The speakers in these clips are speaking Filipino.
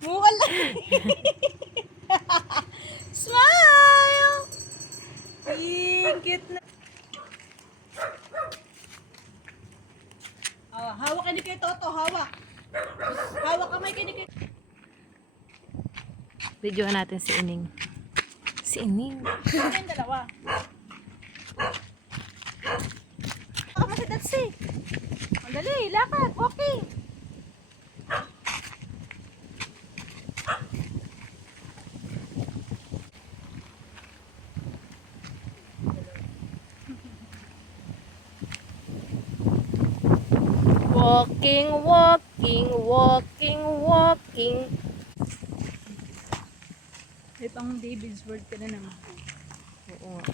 Mukha lang. Smile! Cute na. Oh, hawak ka ni kay Toto, hawak. Hawak kamay kay ni kay. Videoan natin si Ining. Si Ining. Ano yung dalawa? Baka mo si Tatsi. Madali, lakad, walking. Walking, walking, walking, walking. May pang David's word ka na naman. Oo nga.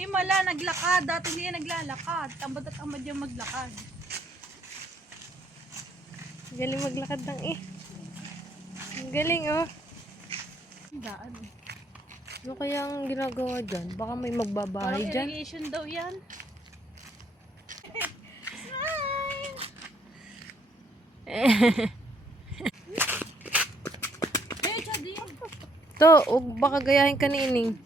Himala, naglakad. Dati hindi yan naglalakad. Tamad at tamad yung maglakad. Galing maglakad ng Ang galing oh. Daan. Ano kaya ang ginagawa dyan? Baka may magbabahay Parang dyan. irrigation daw yan. Smile! Hey, Chadi! To, baka gayahin ka ni Ining.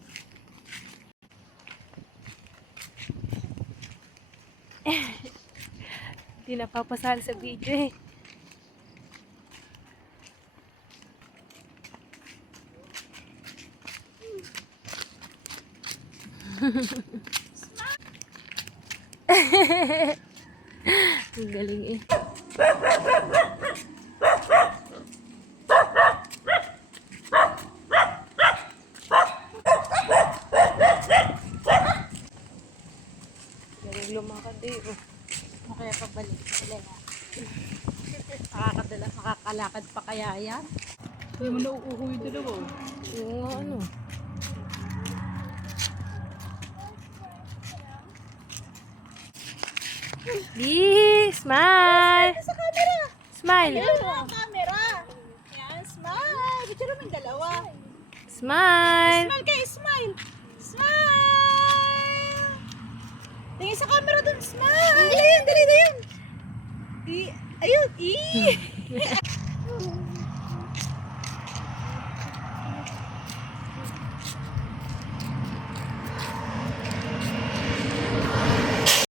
Hindi napapasal sa video eh. Ang galing eh. Galing lumakad eh. Oh. Ano kaya pabalik? Makakalakad pa kaya yan? Hindi mo nauuho yung dalawa. Yung nga ano. Smile! Sa camera! Smile! Yan ang camera! Yan, smile! Picture mo yung dalawa. Smile! Smile kayo, smile! Smile! Tingin sa camera dun, smile! Dali yun, dali na yun! Ayun!